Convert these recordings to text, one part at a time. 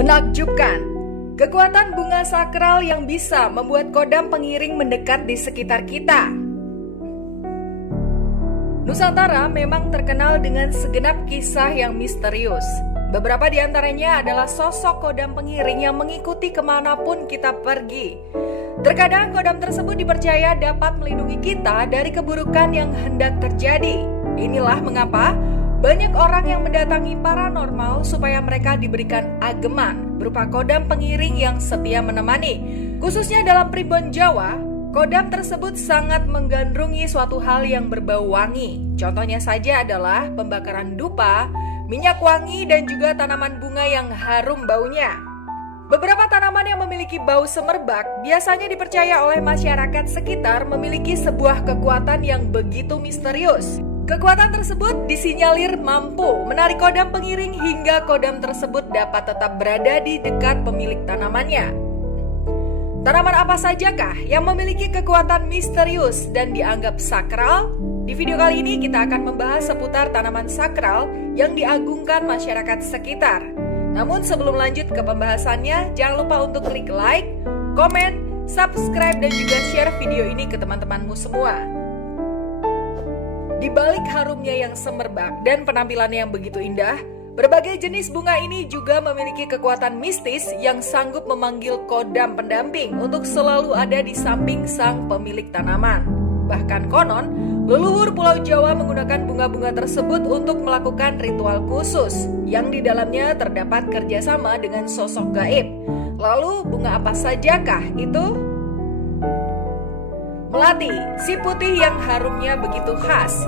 Menakjubkan, kekuatan bunga sakral yang bisa membuat kodam pengiring mendekat di sekitar kita. Nusantara memang terkenal dengan segenap kisah yang misterius. Beberapa di antaranya adalah sosok kodam pengiring yang mengikuti kemanapun kita pergi. Terkadang kodam tersebut dipercaya dapat melindungi kita dari keburukan yang hendak terjadi. Inilah mengapa banyak orang yang mendatangi paranormal supaya mereka diberikan ageman berupa kodam pengiring yang setia menemani. Khususnya dalam Primbon Jawa, kodam tersebut sangat menggandrungi suatu hal yang berbau wangi. Contohnya saja adalah pembakaran dupa, minyak wangi, dan juga tanaman bunga yang harum baunya. Beberapa tanaman yang memiliki bau semerbak biasanya dipercaya oleh masyarakat sekitar memiliki sebuah kekuatan yang begitu misterius. Kekuatan tersebut disinyalir mampu menarik kodam pengiring hingga kodam tersebut dapat tetap berada di dekat pemilik tanamannya. Tanaman apa sajakah yang memiliki kekuatan misterius dan dianggap sakral? Di video kali ini kita akan membahas seputar tanaman sakral yang diagungkan masyarakat sekitar. Namun sebelum lanjut ke pembahasannya, jangan lupa untuk klik like, komen, subscribe, dan juga share video ini ke teman-temanmu semua. Di balik harumnya yang semerbak dan penampilannya yang begitu indah, berbagai jenis bunga ini juga memiliki kekuatan mistis yang sanggup memanggil kodam pendamping untuk selalu ada di samping sang pemilik tanaman. Bahkan konon, leluhur Pulau Jawa menggunakan bunga-bunga tersebut untuk melakukan ritual khusus yang di dalamnya terdapat kerjasama dengan sosok gaib. Lalu bunga apa sajakah itu? Melati, si putih yang harumnya begitu khas.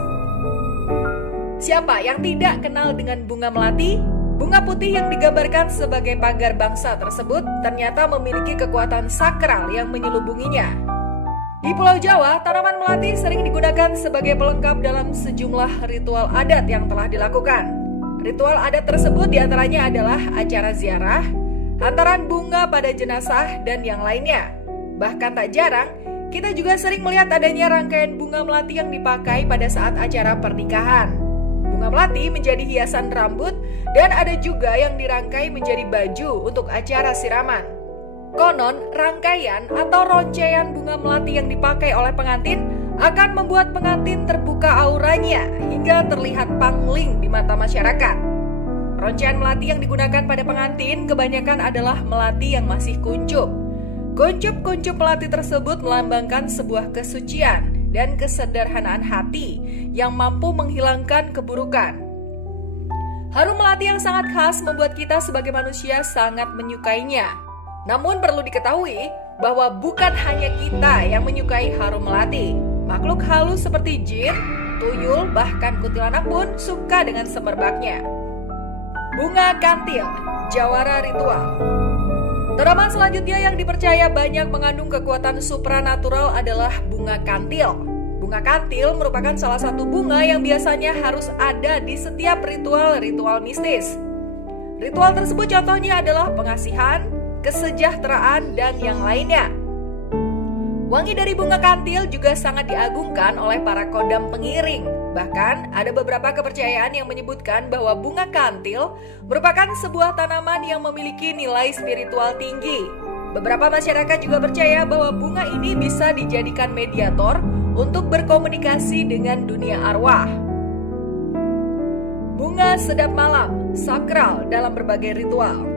Siapa yang tidak kenal dengan bunga melati? Bunga putih yang digambarkan sebagai pagar bangsa tersebut ternyata memiliki kekuatan sakral yang menyelubunginya. Di Pulau Jawa, tanaman melati sering digunakan sebagai pelengkap dalam sejumlah ritual adat yang telah dilakukan. Ritual adat tersebut diantaranya adalah acara ziarah, hantaran bunga pada jenazah, dan yang lainnya. Bahkan tak jarang, kita juga sering melihat adanya rangkaian bunga melati yang dipakai pada saat acara pernikahan. Bunga melati menjadi hiasan rambut dan ada juga yang dirangkai menjadi baju untuk acara siraman. Konon, rangkaian atau roncaian bunga melati yang dipakai oleh pengantin akan membuat pengantin terbuka auranya hingga terlihat pangling di mata masyarakat. Roncaian melati yang digunakan pada pengantin kebanyakan adalah melati yang masih kuncup. Kuncup-kuncup melati tersebut melambangkan sebuah kesucian dan kesederhanaan hati yang mampu menghilangkan keburukan. Harum melati yang sangat khas membuat kita sebagai manusia sangat menyukainya. Namun perlu diketahui bahwa bukan hanya kita yang menyukai harum melati. Makhluk halus seperti jin, tuyul, bahkan kuntilanak pun suka dengan semerbaknya. Bunga kantil, jawara ritual. Tanaman selanjutnya yang dipercaya banyak mengandung kekuatan supranatural adalah bunga kantil. Bunga kantil merupakan salah satu bunga yang biasanya harus ada di setiap ritual-ritual mistis. Ritual tersebut contohnya adalah pengasihan, kesejahteraan, dan yang lainnya. Wangi dari bunga kantil juga sangat diagungkan oleh para kodam pengiring. Bahkan ada beberapa kepercayaan yang menyebutkan bahwa bunga kantil merupakan sebuah tanaman yang memiliki nilai spiritual tinggi. Beberapa masyarakat juga percaya bahwa bunga ini bisa dijadikan mediator untuk berkomunikasi dengan dunia arwah. Bunga sedap malam, sakral dalam berbagai ritual.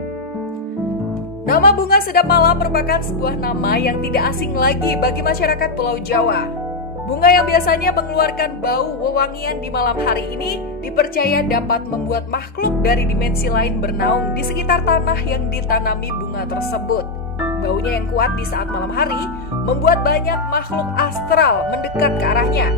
Nama bunga sedap malam merupakan sebuah nama yang tidak asing lagi bagi masyarakat Pulau Jawa. Bunga yang biasanya mengeluarkan bau wewangian di malam hari ini dipercaya dapat membuat makhluk dari dimensi lain bernaung di sekitar tanah yang ditanami bunga tersebut. Baunya yang kuat di saat malam hari membuat banyak makhluk astral mendekat ke arahnya.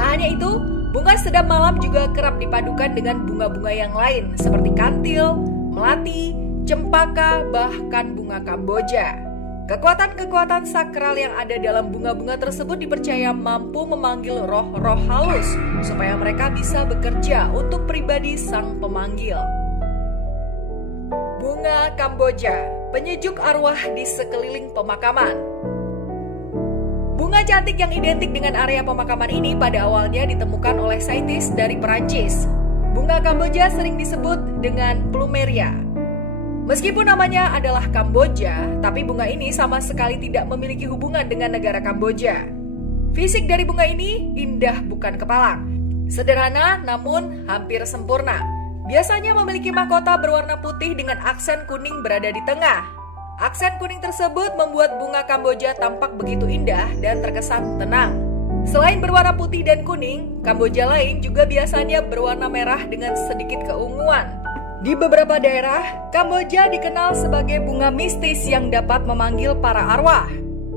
Tak hanya itu, bunga sedap malam juga kerap dipadukan dengan bunga-bunga yang lain seperti kantil, melati, cempaka, bahkan bunga kamboja. Kekuatan-kekuatan sakral yang ada dalam bunga-bunga tersebut dipercaya mampu memanggil roh-roh halus supaya mereka bisa bekerja untuk pribadi sang pemanggil. Bunga kamboja, penyejuk arwah di sekeliling pemakaman. Bunga cantik yang identik dengan area pemakaman ini pada awalnya ditemukan oleh saintis dari Perancis. Bunga kamboja sering disebut dengan plumeria. Meskipun namanya adalah Kamboja, tapi bunga ini sama sekali tidak memiliki hubungan dengan negara Kamboja. Fisik dari bunga ini indah bukan kepalang. Sederhana namun hampir sempurna. Biasanya memiliki mahkota berwarna putih dengan aksen kuning berada di tengah. Aksen kuning tersebut membuat bunga Kamboja tampak begitu indah dan terkesan tenang. Selain berwarna putih dan kuning, Kamboja lain juga biasanya berwarna merah dengan sedikit keunguan. Di beberapa daerah, Kamboja dikenal sebagai bunga mistis yang dapat memanggil para arwah.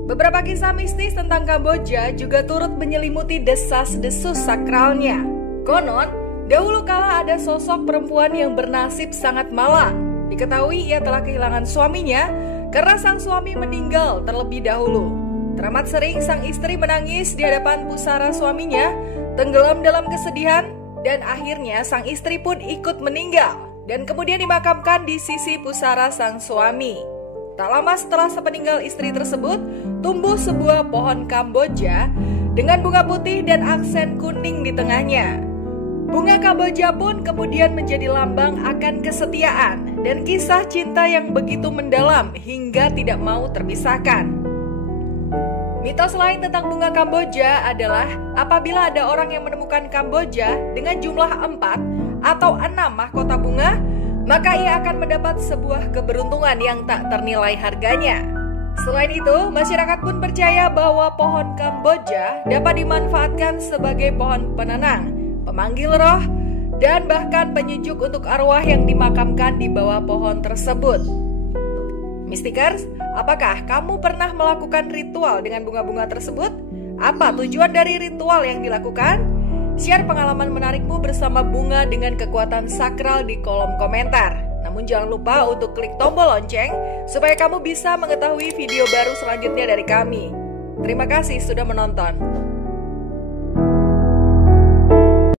Beberapa kisah mistis tentang Kamboja juga turut menyelimuti desas-desus sakralnya. Konon, dahulu kala ada sosok perempuan yang bernasib sangat malang. Diketahui ia telah kehilangan suaminya karena sang suami meninggal terlebih dahulu. Teramat sering sang istri menangis di hadapan pusara suaminya, tenggelam dalam kesedihan, dan akhirnya sang istri pun ikut meninggal dan kemudian dimakamkan di sisi pusara sang suami. Tak lama setelah sepeninggal istri tersebut, tumbuh sebuah pohon Kamboja dengan bunga putih dan aksen kuning di tengahnya. Bunga Kamboja pun kemudian menjadi lambang akan kesetiaan dan kisah cinta yang begitu mendalam hingga tidak mau terpisahkan. Mitos lain tentang bunga Kamboja adalah apabila ada orang yang menemukan Kamboja dengan jumlah 4 atau 6 mahkota bunga, maka ia akan mendapat sebuah keberuntungan yang tak ternilai harganya. Selain itu, masyarakat pun percaya bahwa pohon Kamboja dapat dimanfaatkan sebagai pohon penenang, pemanggil roh, dan bahkan penyejuk untuk arwah yang dimakamkan di bawah pohon tersebut. Mistikers, apakah kamu pernah melakukan ritual dengan bunga-bunga tersebut? Apa tujuan dari ritual yang dilakukan? Share pengalaman menarikmu bersama bunga dengan kekuatan sakral di kolom komentar. Namun jangan lupa untuk klik tombol lonceng supaya kamu bisa mengetahui video baru selanjutnya dari kami. Terima kasih sudah menonton.